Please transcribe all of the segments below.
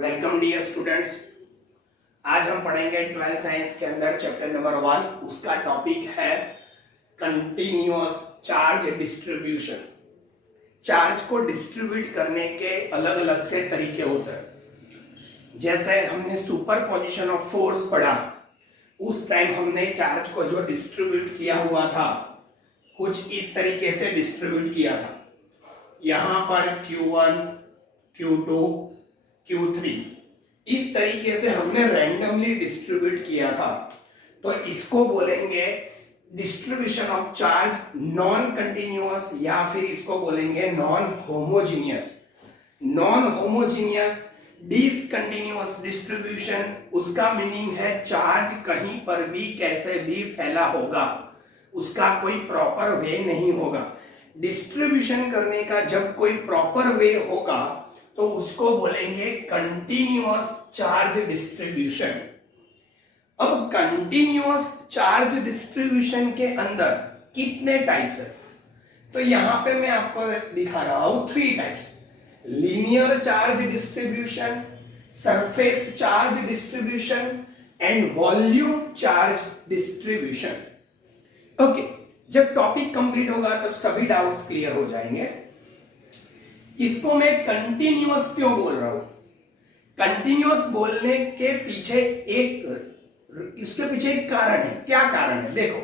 Welcome dear students. आज हम पढ़ेंगे 12th साइंस के अंदर चैप्टर नंबर 1। उसका टॉपिक है कंटिन्यूअस चार्ज डिस्ट्रीब्यूशन। चार्ज को डिस्ट्रीब्यूट करने के अलग अलग से तरीके होते हैं। जैसे हमने सुपरपोजिशन ऑफ फोर्स पढ़ा, उस टाइम हमने चार्ज को जो डिस्ट्रीब्यूट किया हुआ था कुछ इस तरीके से डिस्ट्रीब्यूट किया था। यहाँ पर Q1, Q2, Q3 इस तरीके से हमने रैंडमली डिस्ट्रीब्यूट किया था। तो इसको बोलेंगे distribution of charge non continuous, या फिर इसको बोलेंगे non homogeneous. Non homogeneous discontinuous distribution, उसका मीनिंग है चार्ज कहीं पर भी कैसे भी फैला होगा, उसका कोई प्रॉपर वे नहीं होगा। डिस्ट्रीब्यूशन करने का जब कोई प्रॉपर वे होगा तो उसको बोलेंगे कंटिन्यूअस चार्ज डिस्ट्रीब्यूशन। अब कंटिन्यूअस चार्ज डिस्ट्रीब्यूशन के अंदर कितने टाइप्स है, तो यहां पे मैं आपको दिखा रहा हूं 3 types: linear charge distribution, surface charge distribution and volume charge distribution. Okay, जब टॉपिक कंप्लीट होगा तब सभी डाउट्स क्लियर हो जाएंगे। इसको मैं कंटिन्यूअस क्यों बोल रहा हूं? कंटिन्यूअस बोलने के पीछे इसके पीछे एक कारण है। क्या कारण है? देखो,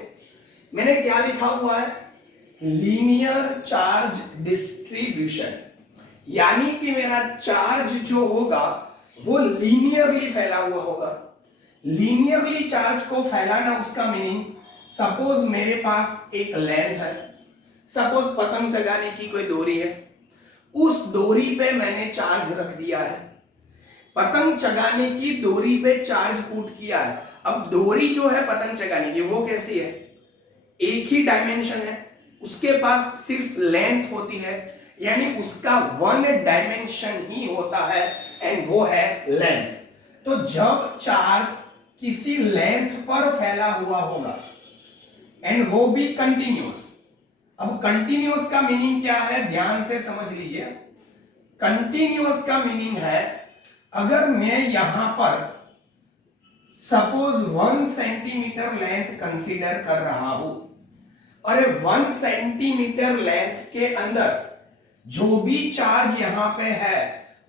मैंने क्या लिखा हुआ है, लीनियर चार्ज डिस्ट्रीब्यूशन, यानी कि मेरा चार्ज जो होगा वो लीनियरली फैला हुआ होगा। लीनियरली चार्ज को फैलाना, उसका मीनिंग, सपोज मेरे पास एक लेंथ है, सपोज पतंग चगाने की कोई डोरी है, उस डोरी पे मैंने चार्ज रख दिया है। पतंग चगाने की डोरी पे चार्ज पुट किया है। अब डोरी जो है पतंग चगाने की, वो कैसी है? एक ही डायमेंशन है, उसके पास सिर्फ लेंथ होती है, यानी उसका 1 डायमेंशन ही होता है एंड वो है लेंथ। तो जब चार्ज किसी लेंथ पर फैला हुआ होगा एंड वो भी कंटिन्यूअस। अब कंटिन्यूअस का मीनिंग क्या है, ध्यान से समझ लीजिए। कंटिन्यूअस का मीनिंग है, अगर मैं यहां पर सपोज 1 सेंटीमीटर लेंथ कंसीडर कर रहा हूं, और 1 सेंटीमीटर लेंथ के अंदर जो भी चार्ज यहां पे है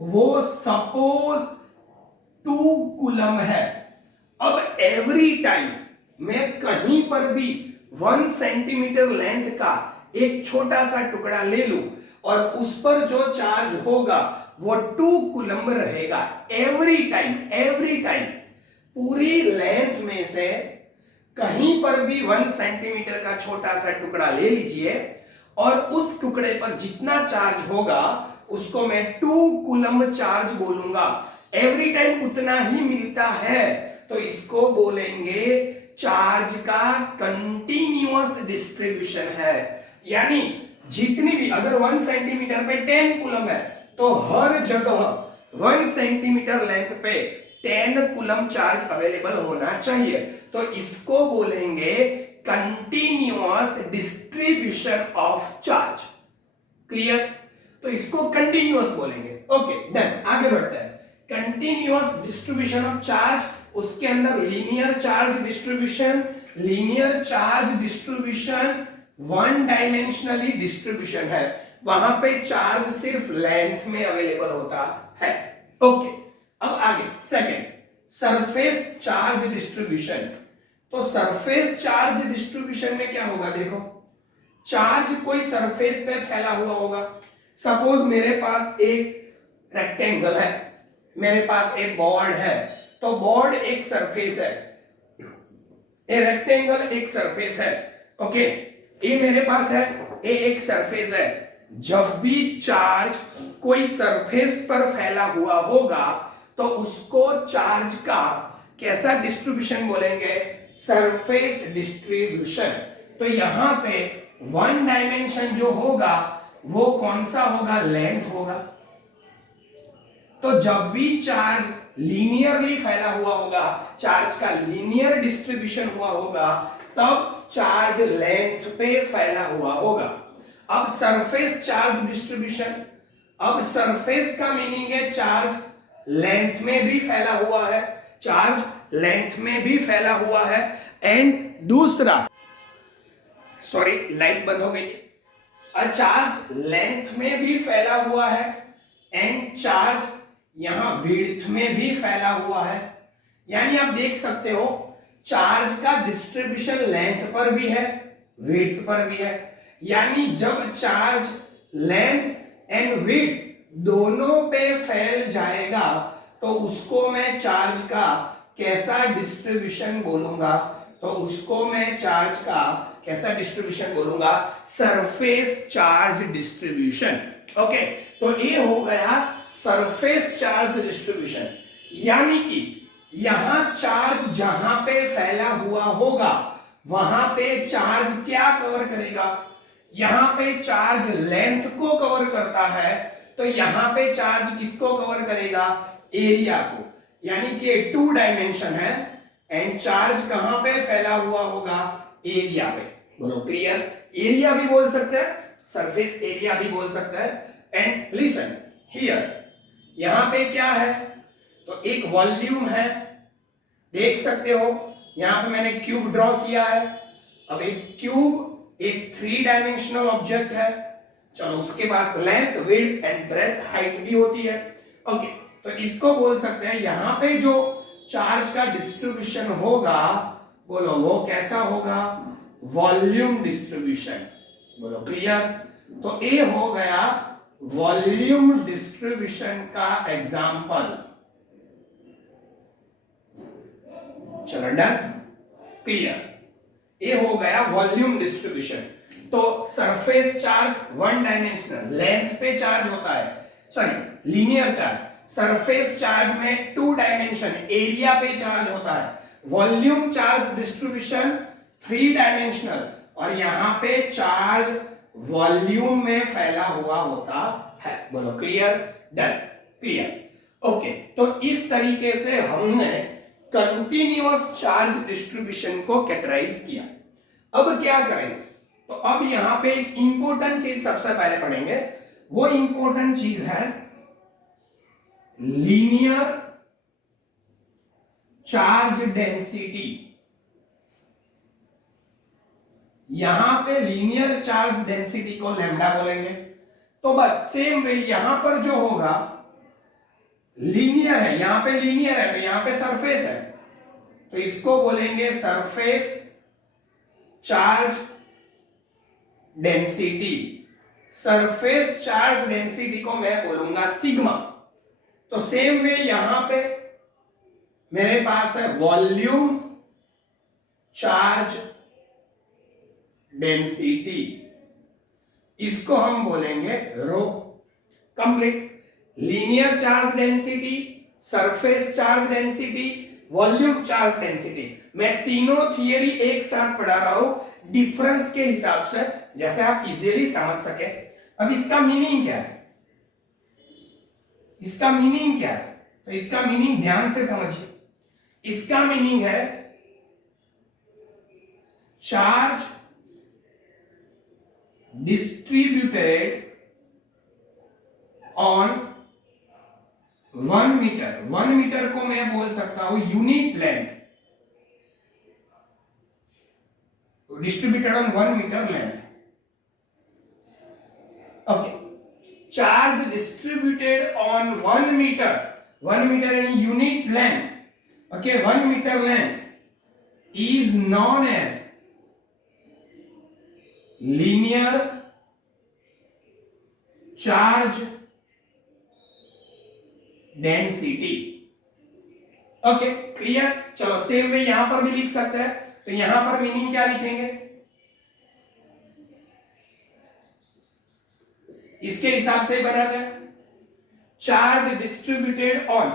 वो सपोज 2 कूलम है। अब एवरी टाइम मैं कहीं पर भी 1 सेंटीमीटर लेंथ का एक छोटा सा टुकड़ा ले लूं और उस पर जो चार्ज होगा वो 2 कूलम रहेगा। एवरी टाइम पूरी लेंथ में से कहीं पर भी 1 सेंटीमीटर का छोटा सा टुकड़ा ले लीजिए और उस टुकड़े पर जितना चार्ज होगा उसको मैं 2 कूलम चार्ज बोलूंगा। एवरी टाइम उतना ही मिलता है, तो इसको बोलेंगे चार्ज का कंटिन्यूअस डिस्ट्रीब्यूशन है। यानी जितनी भी, अगर 1 सेंटीमीटर पे 10 कूलम है तो हर जगह 1 सेंटीमीटर लेंथ पे 10 कूलम चार्ज अवेलेबल होना चाहिए। तो इसको बोलेंगे continuous distribution of charge. Clear? तो इसको कंटिन्यूअस बोलेंगे। ओके, देन आगे बढ़ते हैं। कंटिन्यूअस डिस्ट्रीब्यूशन ऑफ चार्ज, उसके अंदर linear charge distribution. Linear charge distribution 1 dimensionally distribution है, वहां पे चार्ज सिर्फ लेंथ में अवेलेबल होता है। ओके, अब आगे सेकंड, सरफेस चार्ज डिस्ट्रीब्यूशन। तो सरफेस चार्ज डिस्ट्रीब्यूशन में क्या होगा? देखो, चार्ज कोई सरफेस पे फैला हुआ होगा। सपोज मेरे पास एक रेक्टेंगल है, मेरे पास एक बोर्ड है, तो बोर्ड एक सरफेस है, ए रेक्टेंगल एक सरफेस है। ओके, ए मेरे पास है, ए एक सरफेस है। जब भी चार्ज कोई सरफेस पर फैला हुआ होगा तो उसको चार्ज का कैसा डिस्ट्रीब्यूशन बोलेंगे? Surface distribution. तो यहां पे 1 डायमेंशन जो होगा वो कौन सा होगा? लेंथ होगा। तो जब भी चार्ज लीनियरली फैला हुआ होगा, चार्ज का लीनियर डिस्ट्रीब्यूशन हुआ होगा, तब चार्ज लेंथ पे फैला हुआ होगा। अब सरफेस चार्ज डिस्ट्रीब्यूशन, अब सरफेस का मीनिंग है चार्ज लेंथ में भी फैला हुआ है, चार्ज लेंथ में भी फैला हुआ है। एंड दूसरा, सॉरी लाइट बंद हो गई, चार्ज लेंथ में भी फैला हुआ है एंड चार्ज यहां विड्थ में भी फैला हुआ है। यानी आप देख सकते हो चार्ज का डिस्ट्रीब्यूशन लेंथ पर भी है, विड्थ पर भी है। यानी जब चार्ज लेंथ एंड विड्थ दोनों पे फैल जाएगा तो उसको मैं चार्ज का कैसा डिस्ट्रीब्यूशन बोलूंगा, तो उसको मैं चार्ज का कैसा डिस्ट्रीब्यूशन बोलूंगा, सरफेस चार्ज डिस्ट्रीब्यूशन। ओके, तो ये हो गया सरफेस चार्ज डिस्ट्रीब्यूशन। यानी कि यहां चार्ज जहां पे फैला हुआ होगा वहां पे चार्ज क्या कवर करेगा, यहां पे चार्ज लेंथ को कवर करता है, तो यहां पे चार्ज किसको कवर करेगा, एरिया को। यानी कि 2 डायमेंशन है एंड चार्ज कहां पे फैला हुआ होगा, एरिया पे। बोलो क्लियर, एरिया भी बोल सकते हैं, सरफेस एरिया भी बोल सकता है। एंड लिसन हियर, यहां पे क्या है, तो एक वॉल्यूम है, देख सकते हो यहां पे मैंने क्यूब ड्रॉ किया है। अब एक क्यूब एक 3 डायमेंशनल ऑब्जेक्ट है, चलो उसके पास length width and breadth height भी होती है। ओके, तो इसको बोल सकते हैं यहां पे जो चार्ज का डिस्ट्रीब्यूशन होगा, बोलो वो कैसा होगा, वॉल्यूम डिस्ट्रीब्यूशन। बोलो क्लियर, तो ये हो गया वॉल्यूम डिस्ट्रीब्यूशन का एग्जांपल। चलो डन, क्लियर, ये हो गया वॉल्यूम डिस्ट्रीब्यूशन। तो सरफेस चार्ज 1 डायमेंशनल, लेंथ पे चार्ज होता है, sorry linear charge. Surface charge में 2 डायमेंशन, एरिया पे चार्ज होता है। वॉल्यूम चार्ज डिस्ट्रीब्यूशन 3 डायमेंशनल, और यहां पे चार्ज वॉल्यूम में फैला हुआ होता है। बोलो क्लियर, डन, क्लियर। ओके, तो इस तरीके से हमने कंटिन्यूअस चार्ज डिस्ट्रीब्यूशन को कैटेगराइज किया। अब क्या करेंगे, तो अब यहां पे एक इंपॉर्टेंट चीज सबसे पहले पढ़ेंगे, वो इंपॉर्टेंट चीज है लीनियर चार्ज डेंसिटी। यहां पे लीनियर चार्ज डेंसिटी को लैम्डा बोलेंगे। तो बस सेम वे यहां पर जो होगा, लीनियर है, यहां पे लीनियर है तो यहां पे सरफेस है, तो इसको बोलेंगे surface charge density. Surface charge density को मैं बोलूंगा सिग्मा। तो सेम वे यहां पे मेरे पास है वॉल्यूम चार्ज डेंसिटी, इसको हम बोलेंगे rho. Complete, linear charge density, surface charge density, volume charge density. मैं तीनों थियरी एक साथ पढ़ा रहा हूं डिफरेंस के हिसाब से, जैसे आप इजीली समझ सके। अब इसका मीनिंग क्या है, इसका मीनिंग क्या है, तो इसका मीनिंग ध्यान से समझिए। इसका मीनिंग है charge distributed on 1 metre. 1 metre को मैं बोल सकता हूं unit length, distributed on 1 metre length. Okay, charge distributed on 1 metre, 1 metre यानी unit length. Okay, 1 metre length is known as linear charge density. Okay, clear. चलो same way यहां पर भी लिख सकते हैं, तो यहां पर मीनिंग क्या लिखेंगे, इसके हिसाब से बनाते हैं। Charge distributed on,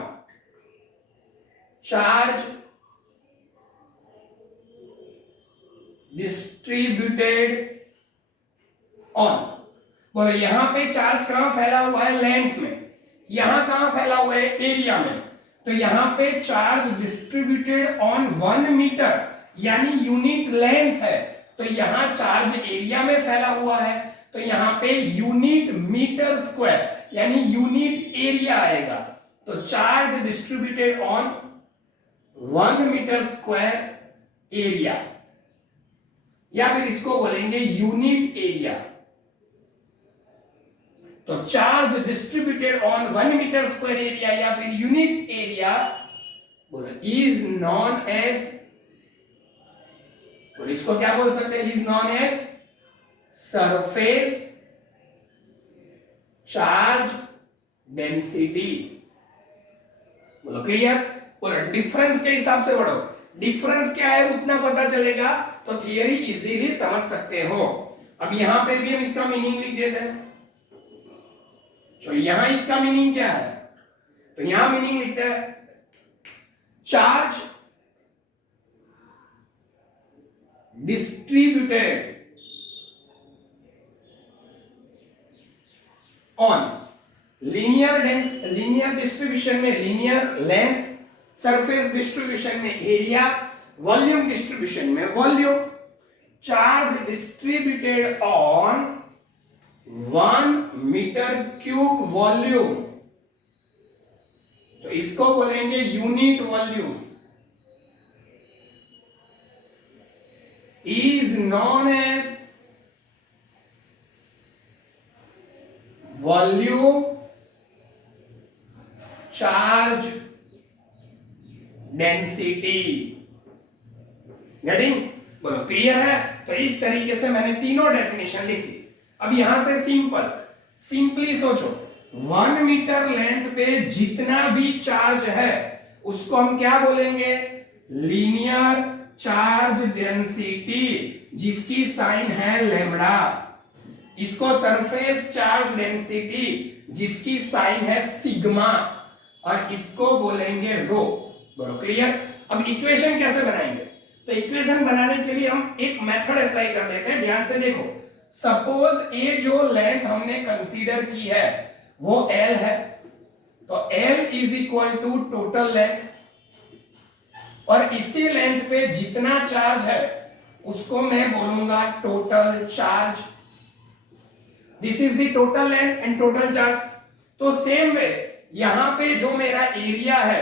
charge distributed on, बोलो यहां पे चार्ज कहां फैला हुआ है, लेंथ में, यहां कहां फैला हुआ है, एरिया में। तो यहां पे चार्ज डिस्ट्रीब्यूटेड ऑन 1 मीटर यानी यूनिट लेंथ है, तो यहां चार्ज एरिया में फैला हुआ है, तो यहां पे यूनिट मीटर स्क्वायर यानी यूनिट एरिया आएगा। तो charge distributed on 1 metre square area, या फिर इसको बोलेंगे यूनिट एरिया। तो charge distributed on 1 metre square area या फिर unit area is known as, और इसको क्या बोल सकते हैं, is known as surface charge density. बोलो क्लियर। और डिफरेंस के हिसाब से पढ़ो, डिफरेंस क्या है उतना पता चलेगा तो थियरी इजीली समझ सकते हो। अब यहां पे भी हम इसका मीनिंग लिख देते हैं। चलो यहां इसका मीनिंग क्या है, तो यहां मीनिंग लिखते हैं charge distributed on linear distribution में लीनियर लेंथ, सरफेस डिस्ट्रीब्यूशन में एरिया, वॉल्यूम डिस्ट्रीब्यूशन में volume. Charge distributed on 1 metre cube volume, तो इसको बोलेंगे unit volume, is known as volume charge density. Getting? बोलो क्लियर है। तो इस तरीके से मैंने तीनों डेफिनेशन लिख दी। अब यहां से सिंपली सोचो, 1 मीटर लेंथ पे जितना भी चार्ज है उसको हम क्या बोलेंगे, लीनियर चार्ज डेंसिटी, जिसकी साइन है लैम्डा। इसको सरफेस चार्ज डेंसिटी, जिसकी साइन है सिग्मा, और इसको बोलेंगे रो। बोलो क्लियर। अब इक्वेशन कैसे बनाएंगे, तो इक्वेशन बनाने के लिए हम एक मेथड अप्लाई कर देते हैं। ध्यान से देखो, सपोज ये जो लेंथ हमने कंसीडर की है वो L है, तो L is equal to total length, और इसी लेंथ पे जितना चार्ज है उसको मैं बोलूंगा total charge. This is the total length and total charge. तो सेम वे यहां पे जो मेरा एरिया है,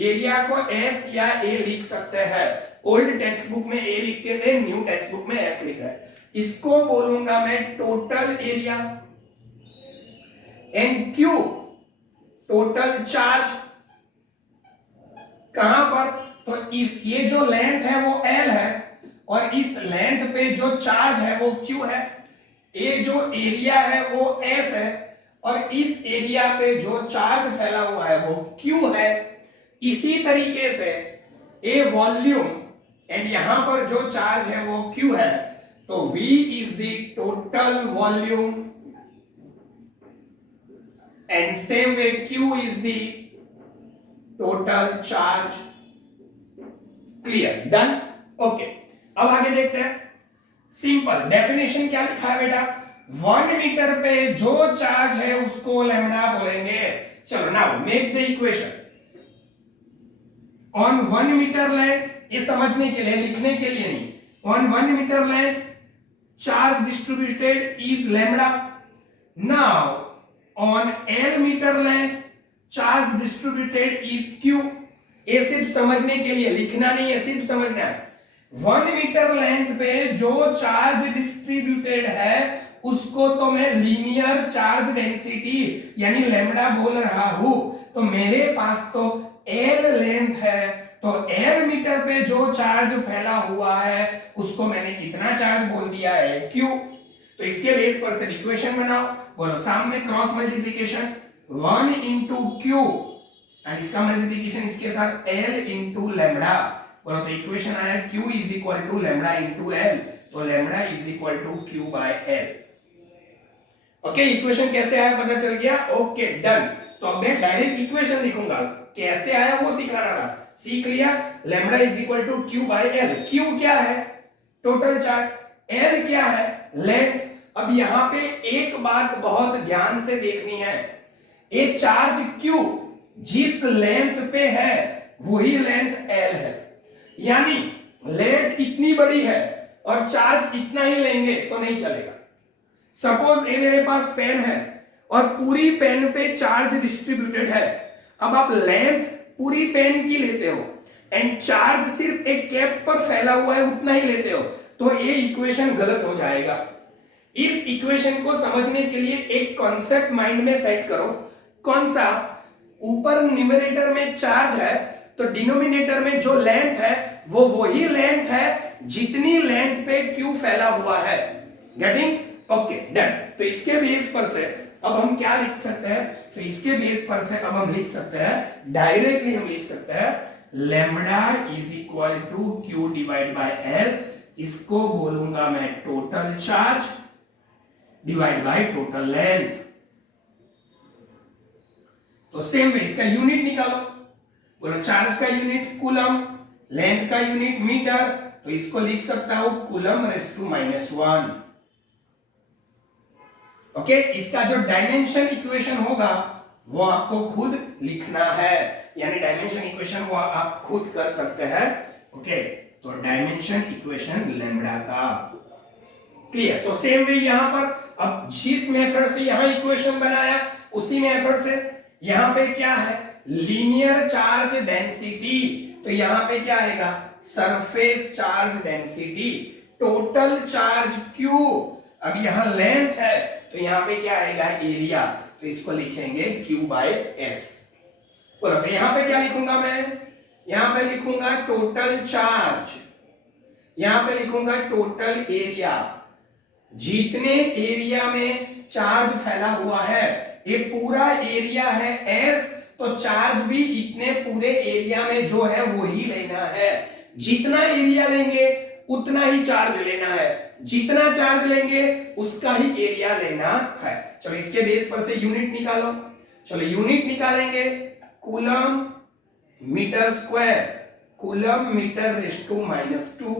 एरिया को S या A लिख सकते हैं। ओल्ड टेक्स्ट बुक में A लिखते थे, न्यू टेक्स्ट बुक में S लिख रहा है। इसको बोलूंगा मैं total area, and Q total charge. कहां पर, तो ये जो लेंथ है वो L है, और इस लेंथ पे जो चार्ज है वो Q है। ये जो एरिया है वो S है, और इस एरिया पे जो चार्ज फैला हुआ है वो Q है। इसी तरीके से ए वॉल्यूम, एंड यहां पर जो चार्ज है वो Q है, तो V is the total volume, and same way Q is the total charge. Clear? Done? Okay. अब आगे देखते हैं। सिंपल डेफिनेशन क्या लिखा है बेटा, 1 मीटर पे जो चार्ज है उसको लैम्डा बोलेंगे। चलो now make the equation on 1 metre length, ये समझने के लिए, लिखने के लिए नहीं, on 1 metre length charge distributed is lambda. Now on L metre length charge distributed is Q। ये सिर्फ समझने के लिए, लिखना नहीं है, सिर्फ समझना है। 1 मीटर लेंथ पे जो चार्ज डिस्ट्रीब्यूटेड है उसको तो मैं लीनियर चार्ज डेंसिटी यानी लैम्डा बोल रहा हूं। तो मेरे पास तो L लेंथ है, तो L मीटर पे जो चार्ज फैला हुआ है उसको मैंने कितना चार्ज बोल दिया है, Q। तो इसके बेस पर से इक्वेशन बनाओ। बोलो सामने cross multiplication 1 into Q, and इसका मल्टीप्लिकेशन इसके साथ L इंटू लैम्डा। बोलो तो इक्वेशन आया Q is equal to lambda into L, तो lambda is equal to Q by L। Okay, equation कैसे आया पता चल गया। Okay done. तो अब मैं डायरेक्ट इक्वेशन लिखूंगा, कैसे आया वो सिखाना था। सीख लिया, lambda is equal to Q by L। Q क्या है, टोटल चार्ज, L क्या है, लेंथ। अब यहां पे एक बात बहुत ध्यान से देखनी है, ये चार्ज Q जिस लेंथ पे है वही लेंथ L है, यानी लेंथ इतनी बड़ी है और चार्ज इतना ही लेंगे तो नहीं चलेगा। सपोज ये मेरे पास पेन है और पूरी पेन पे चार्ज डिस्ट्रीब्यूटेड है। अब आप लेंथ पूरी पेन की लेते हो एंड चार्ज सिर्फ एक कैप पर फैला हुआ है उतना ही लेते हो, तो ये इक्वेशन गलत हो जाएगा। इस इक्वेशन को समझने के लिए एक कॉन्सेप्ट माइंड में सेट करो। कौन सा? ऊपर न्यूमरेटर में चार्ज है तो डिनोमिनेटर में जो लेंथ है वो वही लेंथ है जितनी लेंथ पे क्यू फैला हुआ है। गेटिंग? Okay, done. तो इसके बेस पर से अब हम क्या लिख सकते हैं? तो इसके बेस पर से अब हम लिख सकते हैं, डायरेक्टली हम लिख सकते हैं lambda is equal to Q divide by L. इसको बोलूंगा मैं total charge divide by total length. तो सेम वे इसका यूनिट निकालो। बोलो चार्ज का यूनिट कूलम, लेंथ का यूनिट मीटर, तो इसको लिख सकता हूं कूलम रेज़ टू -1। ओके, इसका जो डायमेंशन इक्वेशन होगा वो आपको खुद लिखना है, यानी डायमेंशन इक्वेशन वो आप खुद कर सकते हैं। ओके, तो डायमेंशन इक्वेशन लैम्बडा का क्लियर। तो सेम वे यहां पर अब जिस मेथड से यहां इक्वेशन बनाया उसी मेथड से यहां पे क्या है? लीनियर चार्ज डेंसिटी, तो यहां पे क्या आएगा? Surface charge density, total charge Q. अब यहां लेंथ है तो यहां पे क्या आएगा? एरिया, तो इसको लिखेंगे Q बाय S। बोलो तो यहां पे क्या लिखूंगा मैं? यहां पे लिखूंगा टोटल चार्ज, यहां पे लिखूंगा टोटल एरिया। जितने एरिया में चार्ज फैला हुआ है, ये पूरा एरिया है S, तो चार्ज भी इतने पूरे एरिया में जो है वो ही लेना है। जितना एरिया लेंगे उतना ही चार्ज लेना है, जितना चार्ज लेंगे उसका ही एरिया लेना है। चलो इसके बेस पर से यूनिट निकालो। चलो यूनिट निकालेंगे, coulomb metre square, coulomb metre raise to -2।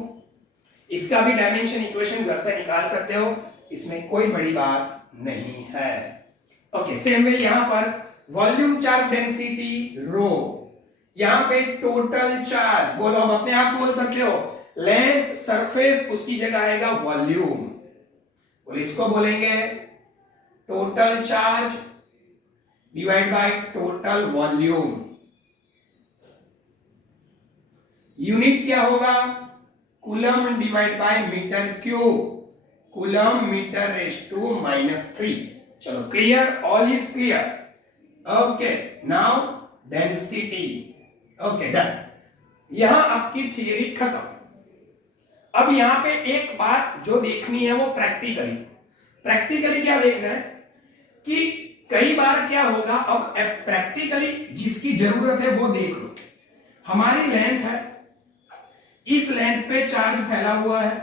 इसका भी डायमेंशन इक्वेशन घर से निकाल सकते हो, इसमें कोई बड़ी बात नहीं है। ओके, सेम वे यहां पर वॉल्यूम चार्ज डेंसिटी रो, यहां पे टोटल चार्ज, बोलो अब अपने आप बोल सकते हो लेंथ सरफेस, उसकी जगह आएगा वॉल्यूम, और इसको बोलेंगे total charge divide by total volume. Unit क्या होगा? Coulomb divide by metre cube, coulomb metre raise to -3। चलो clear, all is clear. Okay, now density. Okay, done. यहां आपकी थियरी खत्म। अब यहां पे एक बात जो देखनी है वो प्रैक्टिकली। प्रैक्टिकली क्या देखना है कि कई बार क्या होगा, अब प्रैक्टिकली जिसकी जरूरत है वो देख लो। हमारी लेंथ है, इस लेंथ पे चार्ज फैला हुआ है।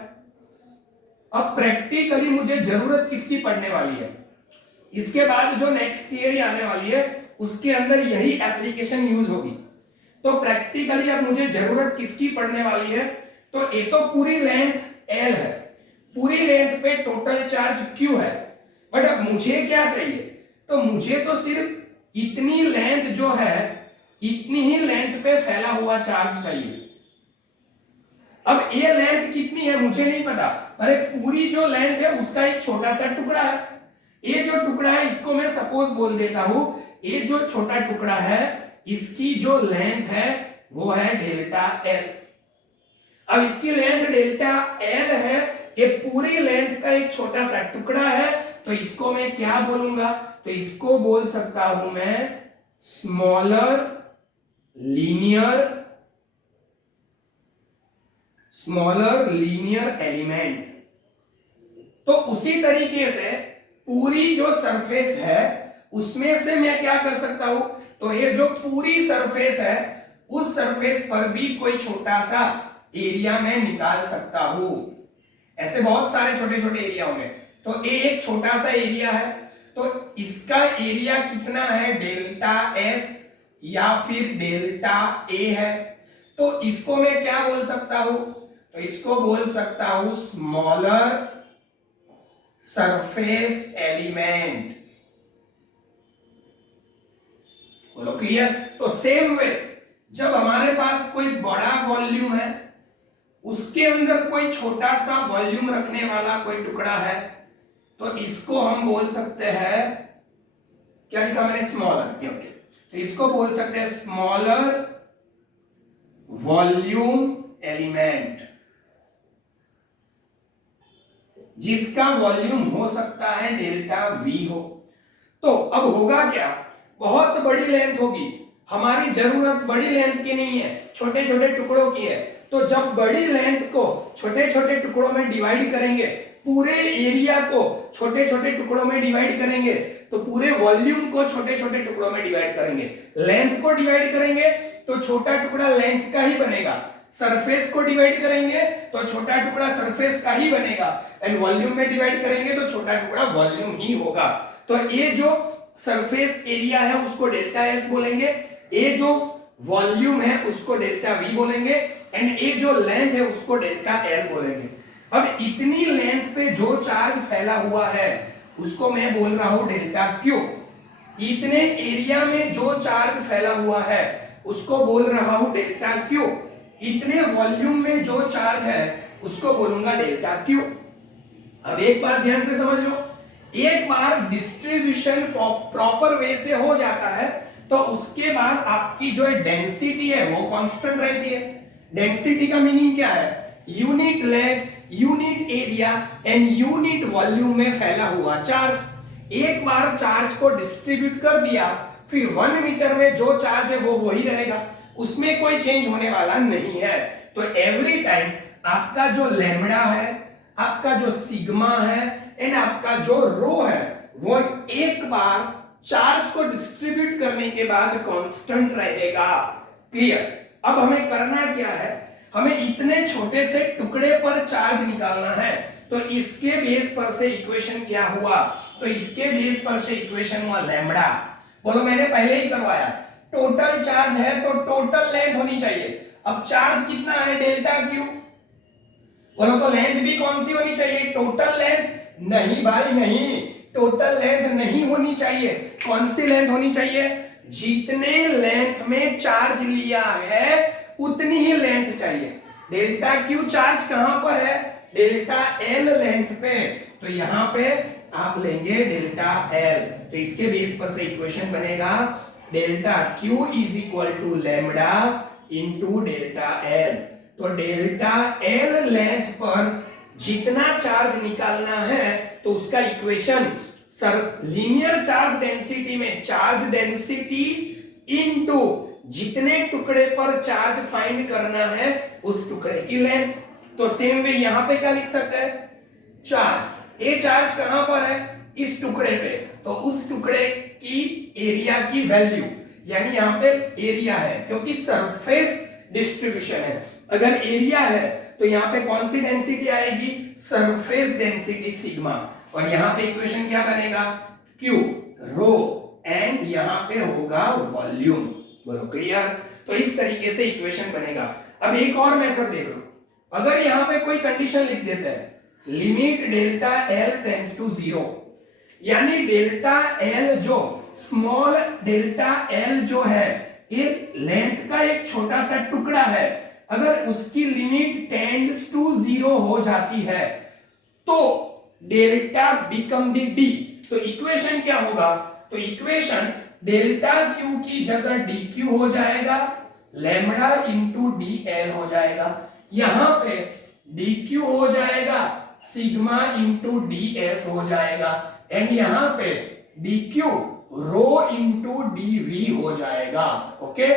अब प्रैक्टिकली मुझे जरूरत किसकी पड़ने वाली है? इसके बाद जो नेक्स्ट थियरी आने वाली है उसके अंदर यही एप्लीकेशन यूज होगी। तो प्रैक्टिकली अब मुझे जरूरत किसकी पड़ने वाली है? तो ये तो पूरी लेंथ L है, पूरी लेंथ पे टोटल चार्ज Q है, बट अब मुझे क्या चाहिए? तो मुझे तो सिर्फ इतनी लेंथ जो है, इतनी ही लेंथ पे फैला हुआ चार्ज चाहिए। अब ये लेंथ कितनी है मुझे नहीं पता, अरे पूरी जो लेंथ है उसका एक छोटा सा टुकड़ा है। ये जो टुकड़ा है इसको मैं सपोज बोल देता हूं, ये जो छोटा टुकड़ा है इसकी जो लेंथ है वो है डेल्टा L। अब इसकी लेंथ डेल्टा L है, ये पूरी लेंथ का एक छोटा सा टुकड़ा है, तो इसको मैं क्या बोलूंगा? तो इसको बोल सकता हूं मैं स्मॉलर लीनियर एलिमेंट। तो उसी तरीके से पूरी जो सरफेस है उसमें से मैं क्या कर सकता हूं? तो ये जो पूरी सरफेस है उस सरफेस पर भी कोई छोटा सा एरिया में निकाल सकता हूं। ऐसे बहुत सारे छोटे छोटे एरिया होंगे, तो ये एक छोटा सा एरिया है, तो इसका एरिया कितना है? डेल्टा S या फिर डेल्टा A है। तो इसको मैं क्या बोल सकता हूं? तो इसको बोल सकता हूं स्मॉलर सरफेस एलिमेंट। बोलो क्लियर? तो सेम वे जब हमारे पास कोई बड़ा वॉल्यूम है, उसके अंदर कोई छोटा सा वॉल्यूम रखने वाला कोई टुकड़ा है, तो इसको हम बोल सकते हैं, क्या लिखा मैंने? स्मॉलर। ओके, तो इसको बोल सकते हैं स्मॉलर वॉल्यूम एलिमेंट, जिसका वॉल्यूम हो सकता है डेल्टा वी हो। तो अब होगा क्या, बहुत बड़ी लेंथ होगी, हमारी जरूरत बड़ी लेंथ की नहीं है, छोटे छोटे टुकड़ों की है। तो जब बड़ी लेंथ को छोटे छोटे टुकड़ों में डिवाइड करेंगे, पूरे एरिया को छोटे छोटे टुकड़ों में डिवाइड करेंगे, तो पूरे वॉल्यूम को छोटे छोटे टुकड़ों में डिवाइड करेंगे। लेंथ को डिवाइड करेंगे तो छोटा टुकड़ा लेंथ का ही बनेगा, सरफेस को डिवाइड करेंगे तो छोटा टुकड़ा सरफेस का ही बनेगा, एंड वॉल्यूम में डिवाइड करेंगे तो छोटा टुकड़ा वॉल्यूम ही होगा। तो ये जो सरफेस एरिया है उसको डेल्टा एस बोलेंगे, ये जो वॉल्यूम है उसको डेल्टा वी बोलेंगे, एंड ये जो लेंथ है उसको डेल्टा एल बोलेंगे। अब इतनी लेंथ पे जो चार्ज फैला हुआ है उसको मैं बोल रहा हूं डेल्टा क्यू। इतने एरिया में जो चार्ज फैला हुआ है उसको बोल रहा हूं डेल्टा क्यू। इतने वॉल्यूम में जो चार्ज है उसको बोलूंगा डेल्टा क्यू। अब एक बात ध्यान से समझ लो, एक बार डिस्ट्रीब्यूशन प्रॉपर वे से हो जाता है तो उसके बाद आपकी जो डेंसिटी है वो कांस्टेंट रहती है। डेंसिटी का मीनिंग क्या है, unit length, unit area and unit volume में फैला हुआ चार्ज। एक बार चार्ज को डिस्ट्रीब्यूट कर दिया, फिर 1 मीटर में जो चार्ज है वो वही रहेगा, उसमें कोई चेंज होने वाला नहीं है। तो एवरी टाइम आपका जो लैम्बडा है, आपका जो सिग्मा है एंड आपका जो रो है वो एक बार चार्ज को डिस्ट्रीब्यूट करने के बाद कांस्टेंट रहेगा। क्लियर। अब हमें करना क्या है, हमें इतने छोटे से टुकड़े पर चार्ज निकालना है। तो इसके बेस पर से इक्वेशन क्या हुआ, तो इसके बेस पर से इक्वेशन हुआ लैम्बडा। बोलो मैंने पहले ही करवाया, टोटल चार्ज है तो टोटल लेंथ होनी चाहिए। अब चार्ज कितना है डेल्टा क्यू, बोलो तो लेंथ भी कौन सी होनी चाहिए, टोटल लेंथ? नहीं भाई नहीं, टोटल लेंथ नहीं होनी चाहिए। कौन सी लेंथ होनी चाहिए, जितने लेंथ में चार्ज लिया है उतनी ही लेंथ चाहिए। डेल्टा क्यू चार्ज कहां पर है, डेल्टा एल लेंथ पे, तो यहां पे आप लेंगे डेल्टा एल। तो इसके बेस पर से इक्वेशन बनेगा delta Q is equal to lambda into delta L. तो डेल्टा एल लेंथ पर जितना चार्ज निकालना है तो उसका equation sir linear charge density में चार्ज डेंसिटी इनटू जितने टुकड़े पर चार्ज फाइंड करना है उस टुकड़े की लेंथ। तो सेम वे यहां पे क्या लिख सकते हैं, चार्ज, ये चार्ज कहां पर है, इस टुकड़े पे, तो उस टुकड़े की एरिया की वैल्यू, यानी यहां पे एरिया है क्योंकि सरफेस डिस्ट्रीब्यूशन है। अगर एरिया है तो यहां पे कौन सी डेंसिटी आएगी, सरफेस डेंसिटी सिग्मा, और यहां पे इक्वेशन क्या बनेगा, क्यू रो, एंड यहां पे होगा वॉल्यूम। बोलो क्लियर। तो इस तरीके से इक्वेशन बनेगा। अब एक और मेथड देख लो, अगर यहां पे कोई कंडीशन लिख देते हैं, limit delta L tends to 0, यानी डेल्टा एल जो स्मॉल डेल्टा एल जो है ये लेंथ का एक छोटा सा टुकड़ा है, अगर उसकी लिमिट टेंड्स टू 0 हो जाती है तो डेल्टा बिकम दी डी। तो इक्वेशन क्या होगा, तो इक्वेशन डेल्टा क्यू की जगह डी क्यू हो जाएगा, लैम्बडा इंटू डी एल हो जाएगा, यहां पे डी क्यू हो जाएगा, सिग्मा इंटू डी एस हो जाएगा, एंड यहां पे D Q rho into D V हो जाएगा। ओके,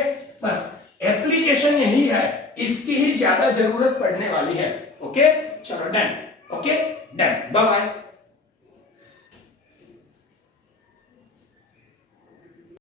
बस एप्लीकेशन यही है, इसकी ही ज्यादा जरूरत पड़ने वाली है। ओके चलो done, okay done, bye bye.